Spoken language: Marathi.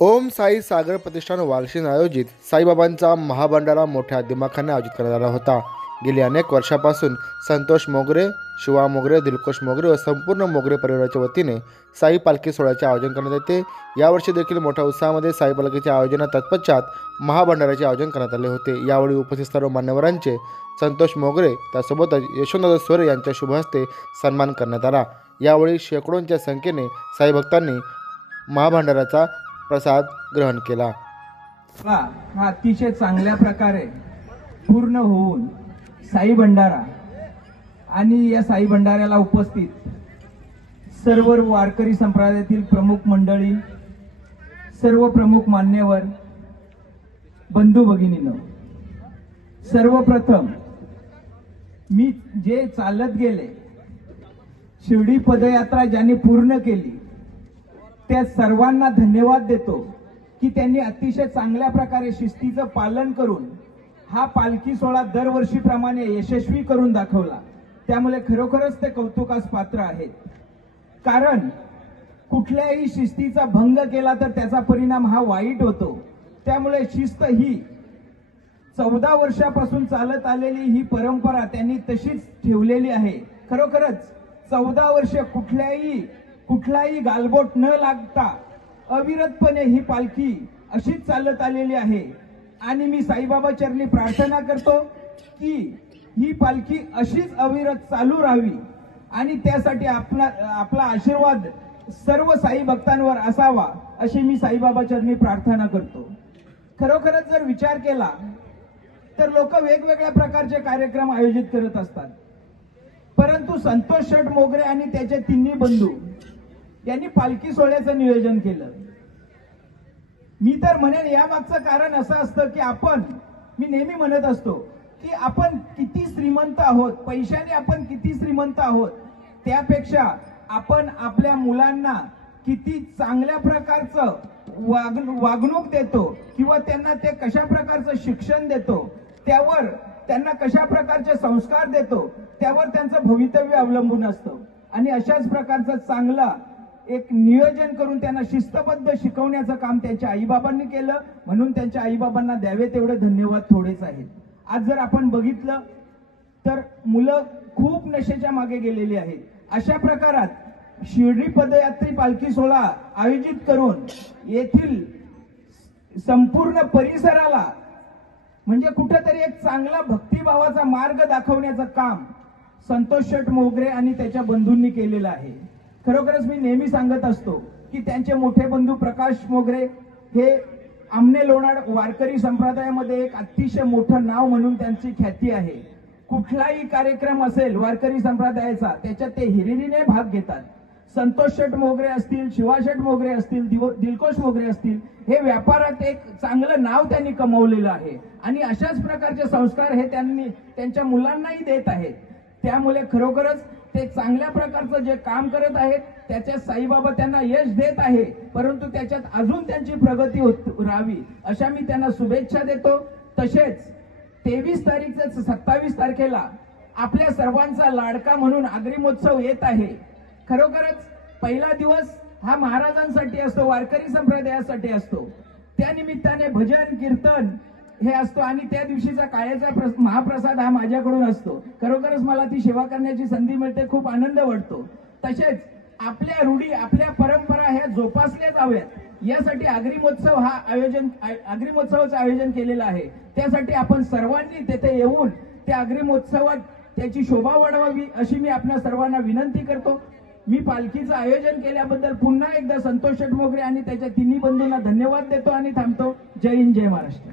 ओम साई सागर प्रतिष्ठान वार्षिक आयोजित साईबाबांचा महाभंडारा मोठ्या दिमाखाने आयोजित करण्यात आला होता। गेली अनेक वर्षापासून संतोष मोगरे, शिवा मोगरे, दिलखुश मोगरे व संपूर्ण मोगरे परिवाराच्या वतीने साई पालखी सोहळ्याचे आयोजन करण्यात येते। यावर्षी देखील मोठ्या उत्साहामध्ये साई पालखीच्या आयोजना तत्पश्चात महाभंडाराचे आयोजन करण्यात आले होते। यावेळी उपस्थित सर्व मान्यवरांचे संतोष मोगरे त्यासोबतच यशवंतदादा सोरे यांच्या शुभ हस्ते सन्मान करण्यात आला। यावेळी शेकडोंच्या संख्येने साई भक्तांनी महाभंडाराचा प्रसाद ग्रहण केला। हा अतिशय चांगल्या प्रकारे पूर्ण होऊन साई भंडारा आणि या साई भंडाऱ्याला उपस्थित सर्व वारकरी संप्रदायातील प्रमुख मंडळी, सर्व प्रमुख मान्यवर, बंधू भगिनींनो, सर्वप्रथम मी जे चालत गेले शिर्डी पदयात्रा ज्यांनी पूर्ण केली त्या सर्वांना धन्यवाद देतो की त्यांनी अतिशय चांगल्या प्रकारे शिस्तीचं पालन करून हा पालखी सोहळा दरवर्षीप्रमाणे यशस्वी करून दाखवला। त्यामुळे खरोखरच ते कौतुकास पात्र आहेत। कारण कुठल्याही शिस्तीचा भंग केला तर त्याचा परिणाम हा वाईट होतो। त्यामुळे शिस्त ही 14 वर्षापासून चालत आलेली ही परंपरा त्यांनी तशीच ठेवलेली आहे। खरोखरच 14 वर्ष कुठलाही गालबोट न लागता अविरतपणे ही पालखी अशीच चालत आलेली आहे। आणि मी साईबाबा चरणी प्रार्थना करतो की ही पालखी अशीच अविरत चालू राहावी आणि त्यासाठी आपला आशीर्वाद सर्व साई भक्तांवर असावा अशी मी साईबाबा चरणी प्रार्थना करतो। खरोखरच जर विचार केला तर लोक वेगवेगळ्या प्रकारचे कार्यक्रम आयोजित करत असतात, परंतु संतोष शेठ मोगरे आणि त्याचे तिन्ही बंधू यांनी पालखी सोहळ्याचं नियोजन केलं। मी तर म्हणेन यामागचं कारण असं असतं की मी नेहमी म्हणत असतो की आपण किती श्रीमंत आहोत, पैशाने आपण किती श्रीमंत आहोत, त्यापेक्षा आपण आपल्या मुलांना किती चांगल्या प्रकारचं वागणूक देतो किंवा त्यांना ते कशा प्रकारचं शिक्षण देतो, त्यावर त्यांना कशा प्रकारचे संस्कार देतो त्यावर त्यांचं भवितव्य अवलंबून असतं। आणि अशाच प्रकारचं चांगला एक नियोजन करून त्यांना शिस्तबद्ध शिकवण्याचं काम त्यांच्या आईबाबांनी केलं, म्हणून त्यांच्या आईबाबांना द्यावे तेवढे धन्यवाद थोडेच आहेत। आज जर आपण बघितलं तर मुलं खूप नशेच्या मागे गेलेली आहेत। अशा प्रकारात शिर्डी पदयात्री पालखी सोहळा आयोजित करून येथील संपूर्ण परिसराला म्हणजे कुठेतरी एक चांगला भक्तिभावाचा मार्ग दाखवण्याचं काम संतोष शेठ मोगरे आणि त्याच्या बंधूंनी केलेलं आहे। खरोखरच मी नेहमी सांगत असतो की त्यांचे मोठे बंधू प्रकाश मोगरे हे आमने लोणाड वारकरी संप्रदायामध्ये एक अतिशय मोठं नाव म्हणून त्यांची ख्याती आहे। कुठलाही कार्यक्रम असेल वारकरी संप्रदायाचा त्याच्यात ते हिरिरीने भाग घेतात। संतोष शेठ मोगरे असतील, शिवा शेठ मोगरे असतील, दिलखुश मोगरे असतील, हे व्यापारात एक चांगलं नाव त्यांनी कमवलेलं आहे आणि अशाच प्रकारचे संस्कार हे त्यांनी त्यांच्या मुलांनाही देत आहेत। त्यामुळे खरोखरच ते चांगल्या प्रकारचं जे काम करत आहेत त्याच्यात साईबाबा त्यांना यश देत आहे, परंतु त्याच्यात अजून त्यांची प्रगती राहावी अशा मी त्यांना शुभेच्छा देतो। तसेच 23 तारीख ते 27 तारखेला आपल्या सर्वांचा लाडका म्हणून आगरी महोत्सव येत आहे। खरोखरच पहिला दिवस हा महाराजांसाठी असतो, वारकरी संप्रदायासाठी असतो। त्यानिमित्ताने भजन कीर्तन हे असतो आणि त्या दिवशीचा काळ्याचा महाप्रसाद हा माझ्याकडून असतो। खरोखरच मला ती सेवा करण्याची संधी मिळते, खूप आनंद वाटतो। तसेच आपल्या रूढी, आपल्या परंपरा ह्या जोपासल्या जाव्यात यासाठी आगरी महोत्सवाचं आयोजन केलेलं आहे। त्यासाठी आपण सर्वांनी तेथे येऊन त्या आगरी महोत्सवात त्याची शोभा वाढवावी अशी मी आपल्या सर्वांना विनंती करतो। मी पालखीचं आयोजन केल्याबद्दल पुन्हा एकदा संतोष शेठ मोगरे आणि त्याच्या तिन्ही बंधूंना धन्यवाद देतो आणि थांबतो। जय हिंद, जय महाराष्ट्र।